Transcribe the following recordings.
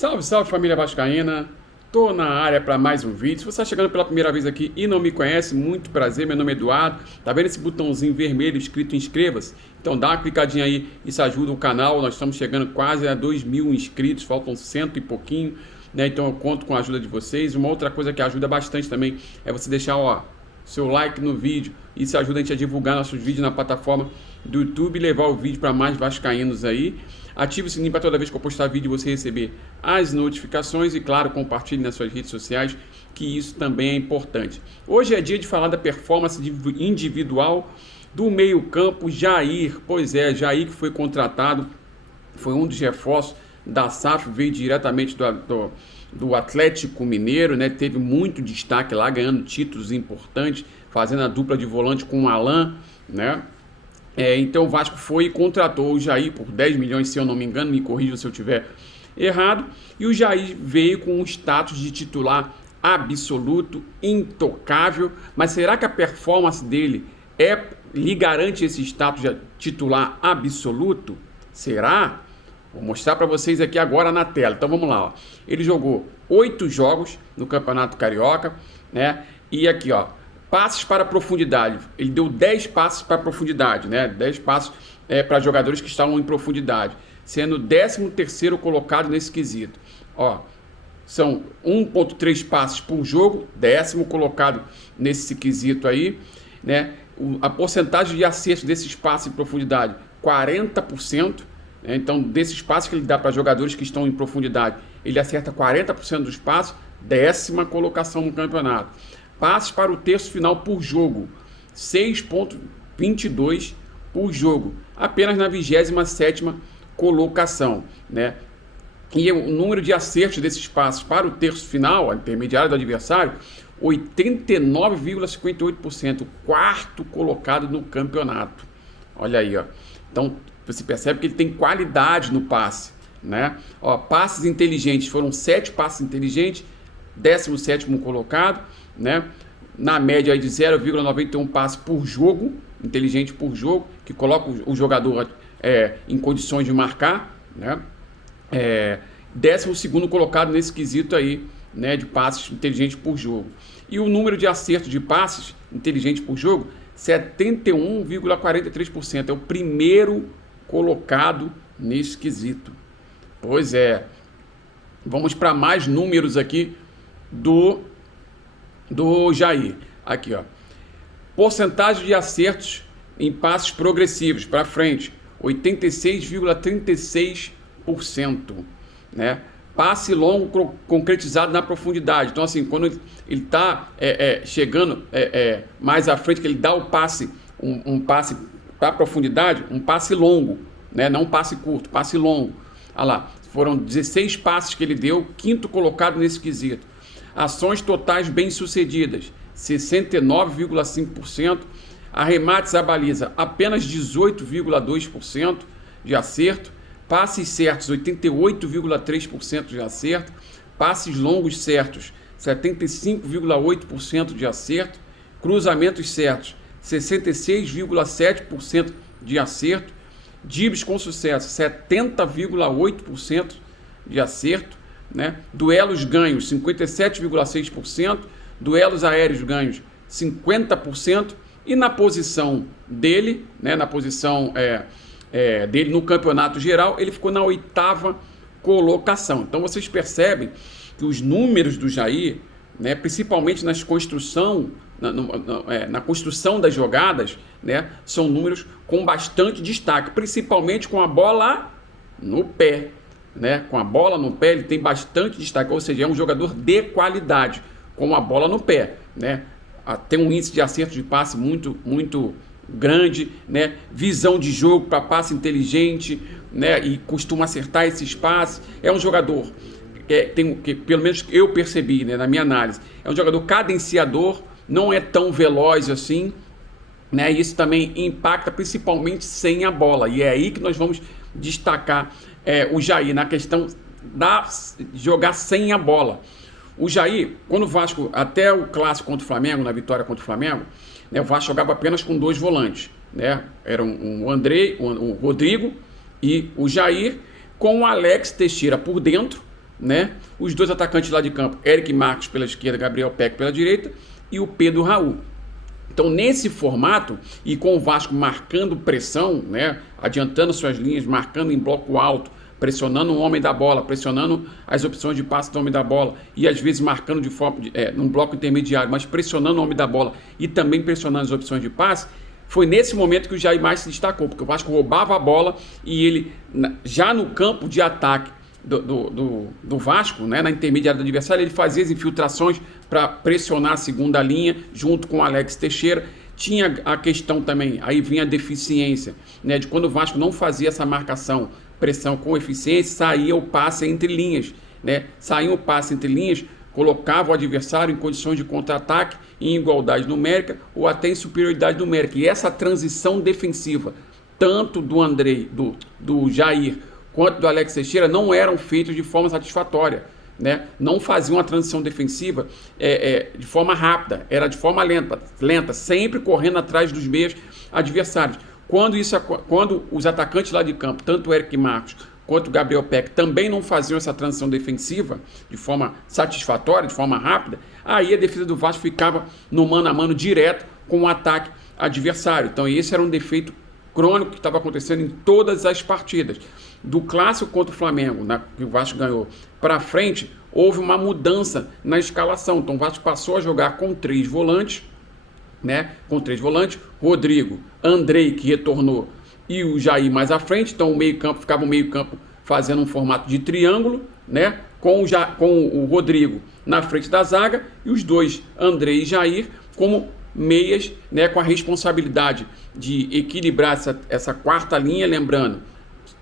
Salve, salve família vascaína, tô na área para mais um vídeo. Se você está chegando pela primeira vez aqui e não me conhece, muito prazer, meu nome é Eduardo. Tá vendo esse botãozinho vermelho escrito inscreva-se? Então dá uma clicadinha aí, isso ajuda o canal. Nós estamos chegando quase a 2.000 inscritos, faltam 100 e pouquinho, né? Então eu conto com a ajuda de vocês. Uma outra coisa que ajuda bastante também é você deixar, seu like no vídeo. Isso ajuda a gente a divulgar nossos vídeos na plataforma do YouTube e levar o vídeo para mais vascaínos aí. Ative o sininho para toda vez que eu postar vídeo você receber as notificações e, claro, compartilhe nas suas redes sociais, que isso também é importante. Hoje é dia de falar da performance individual do meio-campo Jair. Pois é, Jair que foi contratado, foi um dos reforços da SAF, veio diretamente do Atlético Mineiro, né? Teve muito destaque lá, ganhando títulos importantes, fazendo a dupla de volante com o Alan, né? Então o Vasco foi e contratou o Jair por 10 milhões, se eu não me engano, me corrija se eu estiver errado, e o Jair veio com um status de titular absoluto, intocável. Mas será que a performance dele lhe garante esse status de titular absoluto? Será? Vou mostrar para vocês aqui agora na tela. Então vamos lá, Ele jogou 8 jogos no Campeonato Carioca, né? E aqui, passes para profundidade. Ele deu 10 passes para profundidade, né? 10 passes para jogadores que estavam em profundidade, sendo o 13º colocado nesse quesito. São 1,3 passes por jogo, 10º colocado nesse quesito aí, né? A porcentagem de acerto desses passes em profundidade, 40%. Então, desses passes que ele dá para jogadores que estão em profundidade, ele acerta 40% dos passes, 10ª colocação no campeonato. Passes para o terço final por jogo, 6,22 por jogo, apenas na 27ª colocação, né? E o número de acertos desses passes para o terço final, a intermediária do adversário, 89,58%, quarto colocado no campeonato. Olha aí, Então, você percebe que ele tem qualidade no passe, né? Passes inteligentes, foram 7 passes inteligentes, 17º colocado, né? Na média aí de 0,91 passes por jogo, inteligente por jogo, que coloca o jogador em condições de marcar, né? 12º colocado nesse quesito aí, né, de passes inteligentes por jogo. E o número de acertos de passes inteligentes por jogo, 71,43%, é o primeiro colocado nesse quesito. Pois é. Vamos para mais números aqui do Jair. Aqui, porcentagem de acertos em passes progressivos para frente, 86,36%, né? Passe longo concretizado na profundidade. Então, assim, quando ele está chegando mais à frente, que ele dá o passe, um passe para a profundidade, um passe longo, né? Não um passe curto, passe longo. Olha lá, foram 16 passes que ele deu, 5º colocado nesse quesito. Ações totais bem-sucedidas, 69,5%. Arremates à baliza, apenas 18,2% de acerto. Passes certos, 88,3% de acerto. Passes longos certos, 75,8% de acerto. Cruzamentos certos, 66,7% de acerto. Dribles com sucesso, 70,8% de acerto, né? Duelos ganhos, 57,6%. Duelos aéreos ganhos, 50%. E na posição dele, né, na posição dele no campeonato geral, ele ficou na 8ª colocação. Então vocês percebem que os números do Jair, né, principalmente na construção das jogadas, né, são números com bastante destaque, principalmente com a bola no pé, né? Com a bola no pé ele tem bastante destaque, ou seja, é um jogador de qualidade com a bola no pé, né? Tem um índice de acerto de passe muito, muito grande, né? Visão de jogo para passe inteligente, né? E costuma acertar esses passes. É um jogador que pelo menos eu percebi, né, na minha análise, é um jogador cadenciador, não é tão veloz assim, né? E isso também impacta principalmente sem a bola. E é aí que nós vamos destacar o Jair, na questão de jogar sem a bola. O Jair, quando o Vasco, até o clássico contra o Flamengo, na vitória contra o Flamengo, né, o Vasco jogava apenas com 2 volantes, né? Eram o Rodrigo e o Jair, com o Alex Teixeira por dentro, né? Os dois atacantes lá de campo, Eric Marques pela esquerda, Gabriel Peck pela direita e o Pedro Raul. Então, nesse formato, e com o Vasco marcando pressão, né, adiantando suas linhas, marcando em bloco alto, pressionando o homem da bola, pressionando as opções de passe do homem da bola, e às vezes marcando num bloco intermediário, mas pressionando o homem da bola e também pressionando as opções de passe, foi nesse momento que o Jair mais se destacou, porque o Vasco roubava a bola e ele, já no campo de ataque do Vasco, né, na intermediária do adversário, ele fazia as infiltrações para pressionar a segunda linha junto com o Alex Teixeira. Tinha a questão também, aí vinha a deficiência, né, de quando o Vasco não fazia essa marcação, pressão com eficiência, saía o passe entre linhas, né, saía o passe entre linhas, colocava o adversário em condições de contra-ataque, em igualdade numérica ou até em superioridade numérica. E essa transição defensiva, tanto do Andrei, do Jair, quanto do Alex Teixeira, não eram feitos de forma satisfatória, né? Não faziam a transição defensiva de forma rápida, era de forma lenta, sempre correndo atrás dos meios adversários. Quando os atacantes lá de campo, tanto o Eric Marques quanto o Gabriel Peck, também não faziam essa transição defensiva de forma satisfatória, de forma rápida, aí a defesa do Vasco ficava no mano a mano direto com o ataque adversário. Então esse era um defeito crônico que estava acontecendo em todas as partidas. Do clássico contra o Flamengo, que o Vasco ganhou, para frente, houve uma mudança na escalação. Então o Vasco passou a jogar com 3 volantes, né? Com 3 volantes, Rodrigo, Andrei, que retornou, e o Jair mais à frente. Então ficava o meio-campo fazendo um formato de triângulo, né? Com o Rodrigo na frente da zaga e os dois, Andrei e Jair, como meias, né? Com a responsabilidade de equilibrar essa quarta linha, lembrando,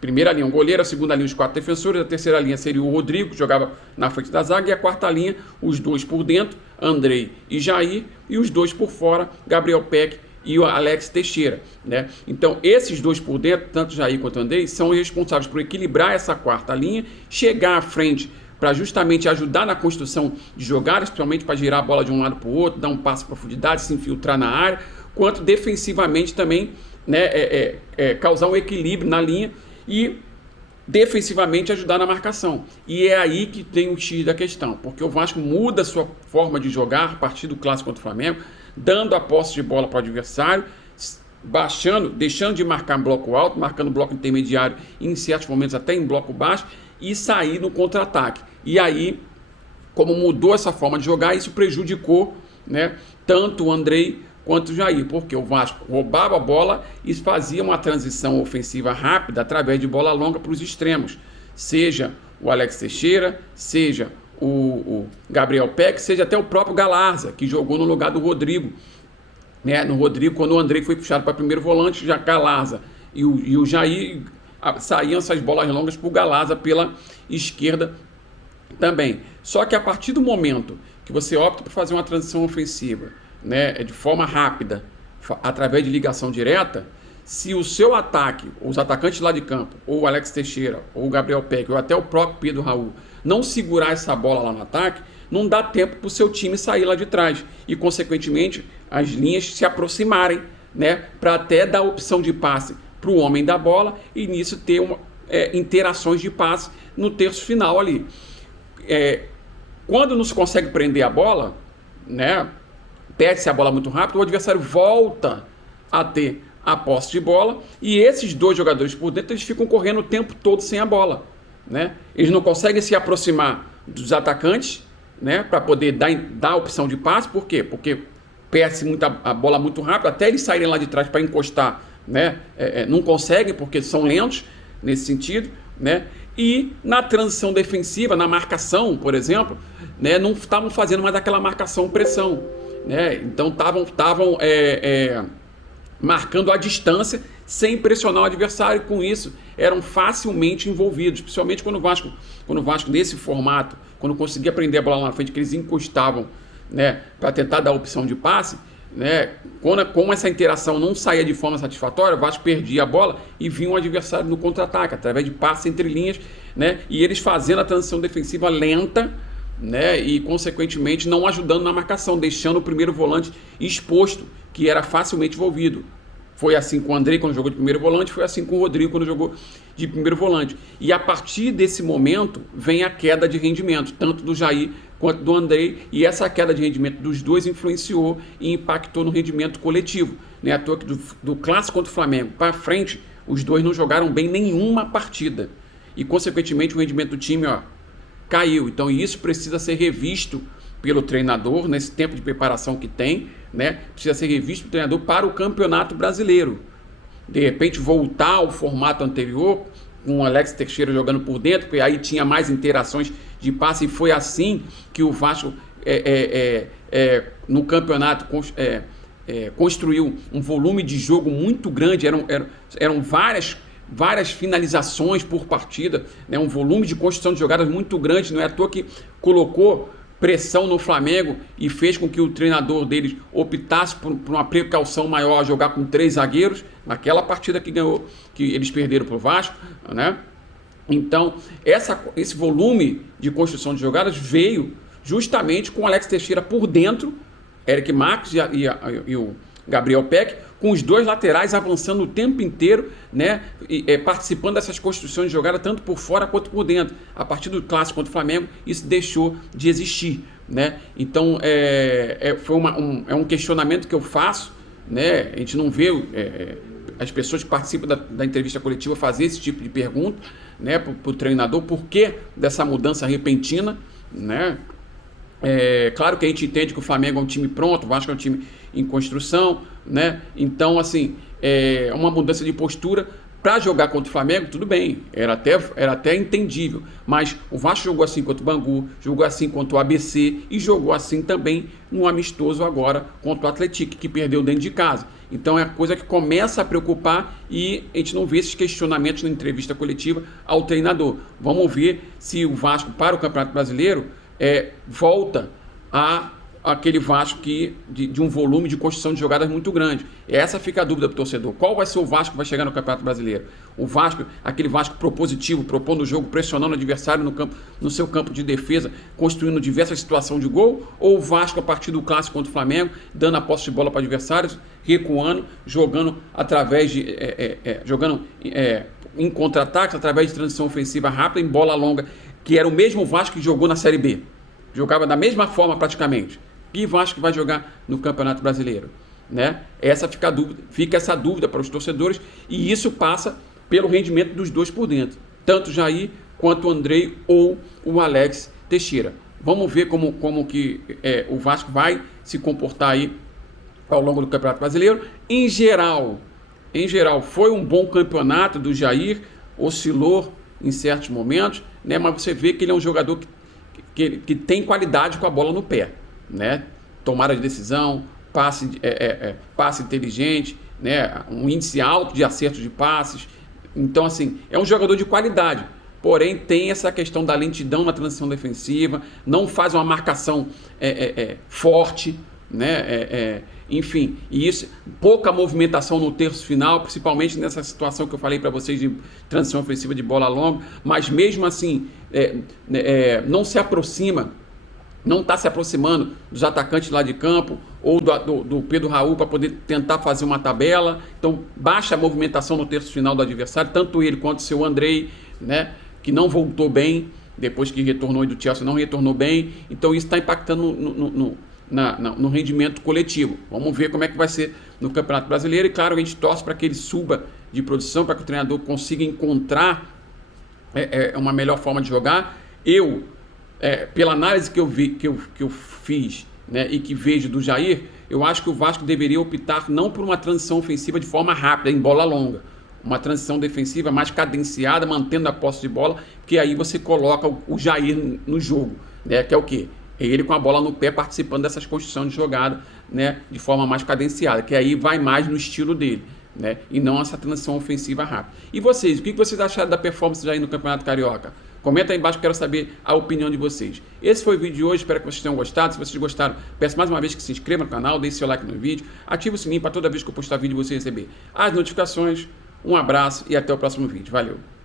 primeira linha, um goleiro, a segunda linha, os 4 defensores, a terceira linha seria o Rodrigo, que jogava na frente da zaga, e a quarta linha, os 2 por dentro, Andrei e Jair, e os 2 por fora, Gabriel Peck e o Alex Teixeira, né? Então, esses 2 por dentro, tanto Jair quanto Andrei, são responsáveis por equilibrar essa quarta linha, chegar à frente para justamente ajudar na construção de jogadas, principalmente para girar a bola de um lado para o outro, dar um passo de profundidade, se infiltrar na área, quanto defensivamente também, né, causar um equilíbrio na linha e defensivamente ajudar na marcação. E é aí que tem o X da questão, porque o Vasco muda a sua forma de jogar a partir do clássico contra o Flamengo, dando a posse de bola para o adversário, deixando de marcar bloco alto, marcando bloco intermediário, em certos momentos até em bloco baixo, e sair no contra-ataque. E aí, como mudou essa forma de jogar, isso prejudicou, né, tanto o Andrei quanto o Jair, porque o Vasco roubava a bola e fazia uma transição ofensiva rápida através de bola longa para os extremos, seja o Alex Teixeira, seja o Gabriel Peck, seja até o próprio Galarza, que jogou no lugar do Rodrigo, né? No Rodrigo, quando o Andrei foi puxado para primeiro volante, já Galarza e o Jair saíam essas bolas longas para o Galarza pela esquerda também. Só que a partir do momento que você opta por fazer uma transição ofensiva, né, de forma rápida, através de ligação direta, se o seu ataque, os atacantes lá de campo, ou o Alex Teixeira, ou o Gabriel Peck, ou até o próprio Pedro Raul, não segurar essa bola lá no ataque, não dá tempo para o seu time sair lá de trás e, consequentemente, as linhas se aproximarem, né, para até dar opção de passe para o homem da bola e nisso ter interações de passe no terço final ali. Quando não se consegue prender a bola, né, perde-se a bola muito rápido, o adversário volta a ter a posse de bola e esses 2 jogadores por dentro eles ficam correndo o tempo todo sem a bola, né? Eles não conseguem se aproximar dos atacantes, né, para poder dar a opção de passe. Por quê? Porque perde-se a bola muito rápido, até eles saírem lá de trás para encostar, né? Não conseguem porque são lentos nesse sentido, né? E na transição defensiva, na marcação, por exemplo, né, não estavam fazendo mais aquela marcação-pressão, né? Então estavam marcando a distância sem pressionar o adversário, e com isso eram facilmente envolvidos, principalmente quando o Vasco nesse formato, quando conseguia prender a bola lá na frente, que eles encostavam, né, para tentar dar a opção de passe, né, como essa interação não saía de forma satisfatória, o Vasco perdia a bola e vinha um adversário no contra-ataque, através de passe entre linhas, né, e eles fazendo a transição defensiva lenta, né, e consequentemente não ajudando na marcação, deixando o primeiro volante exposto, que era facilmente envolvido. Foi assim com o Andrei quando jogou de primeiro volante, foi assim com o Rodrigo quando jogou de primeiro volante. E a partir desse momento vem a queda de rendimento, tanto do Jair quanto do Andrei, e essa queda de rendimento dos dois influenciou e impactou no rendimento coletivo. Não é à toa que do clássico contra o Flamengo para frente, os dois não jogaram bem nenhuma partida. E, consequentemente, o rendimento do time caiu. Então, isso precisa ser revisto pelo treinador, nesse tempo de preparação que tem, né? Precisa ser revisto pelo treinador para o Campeonato Brasileiro. De repente, voltar ao formato anterior, com o Alex Teixeira jogando por dentro, porque aí tinha mais interações de passe, e foi assim que o Vasco, no campeonato, construiu um volume de jogo muito grande, eram várias finalizações por partida, né? Um volume de construção de jogadas muito grande, não é à toa que colocou pressão no Flamengo e fez com que o treinador deles optasse por uma precaução maior, jogar com 3 zagueiros, naquela partida que ganhou, que eles perderam para o Vasco, né? Então, esse volume de construção de jogadas veio justamente com o Alex Teixeira por dentro, Eric Marques e o Gabriel Peck, com os dois laterais avançando o tempo inteiro, né, participando dessas construções de jogada, tanto por fora quanto por dentro. A partir do clássico contra o Flamengo, isso deixou de existir, né? Então, foi um questionamento que eu faço, né? A gente não vê as pessoas que participam da entrevista coletiva fazer esse tipo de pergunta, né, para o treinador, por que dessa mudança repentina, né? Claro que a gente entende que o Flamengo é um time pronto, o Vasco é um time em construção, né? Então, assim, uma mudança de postura para jogar contra o Flamengo, tudo bem, era até entendível, mas o Vasco jogou assim contra o Bangu, jogou assim contra o ABC e jogou assim também no amistoso agora contra o Atlético, que perdeu dentro de casa. Então é a coisa que começa a preocupar e a gente não vê esses questionamentos na entrevista coletiva ao treinador. Vamos ver se o Vasco, para o Campeonato Brasileiro, volta a aquele Vasco de um volume de construção de jogadas muito grande. Essa fica a dúvida para o torcedor. Qual vai ser o Vasco que vai chegar no Campeonato Brasileiro? O Vasco, aquele Vasco propositivo, propondo o jogo, pressionando o adversário no seu campo de defesa, construindo diversas situações de gol? Ou o Vasco, a partir do clássico contra o Flamengo, dando a posse de bola para adversários, recuando, jogando através de... jogando em contra-ataques, através de transição ofensiva rápida, em bola longa, que era o mesmo Vasco que jogou na Série B. Jogava da mesma forma praticamente. E Vasco vai jogar no Campeonato Brasileiro, né? Fica essa dúvida para os torcedores, e isso passa pelo rendimento dos dois por dentro, tanto Jair quanto o Andrei ou o Alex Teixeira. Vamos ver como que o Vasco vai se comportar aí ao longo do Campeonato Brasileiro. Em geral, foi um bom campeonato do Jair, oscilou em certos momentos, né? Mas você vê que ele é um jogador que tem qualidade com a bola no pé, né? Tomada de decisão, passe inteligente, né? Um índice alto de acerto de passes. Então, assim, é um jogador de qualidade, porém tem essa questão da lentidão na transição defensiva, não faz uma marcação forte, né? Enfim, e isso, pouca movimentação no terço final, principalmente nessa situação que eu falei para vocês de transição ofensiva de bola longa, mas mesmo assim não se aproxima, não está se aproximando dos atacantes lá de campo ou do Pedro Raul para poder tentar fazer uma tabela. Então baixa a movimentação no terço final do adversário, tanto ele quanto o seu Andrei, né, que não voltou bem depois que retornou do Chelsea, não retornou bem. Então isso está impactando no rendimento coletivo. Vamos ver como é que vai ser no Campeonato Brasileiro. E claro, a gente torce para que ele suba de produção, para que o treinador consiga encontrar uma melhor forma de jogar. Pela análise que eu fiz, né, e que vejo do Jair, eu acho que o Vasco deveria optar não por uma transição ofensiva de forma rápida, em bola longa, uma transição defensiva mais cadenciada, mantendo a posse de bola, porque aí você coloca o Jair no jogo, né, que é o quê? Ele com a bola no pé participando dessas construções de jogada, né, de forma mais cadenciada, que aí vai mais no estilo dele, né, e não essa transição ofensiva rápida. E vocês, o que vocês acharam da performance do Jair no Campeonato Carioca? Comenta aí embaixo, quero saber a opinião de vocês. Esse foi o vídeo de hoje, espero que vocês tenham gostado. Se vocês gostaram, peço mais uma vez que se inscreva no canal, deixe seu like no vídeo, ative o sininho para toda vez que eu postar vídeo você receber as notificações. Um abraço e até o próximo vídeo. Valeu!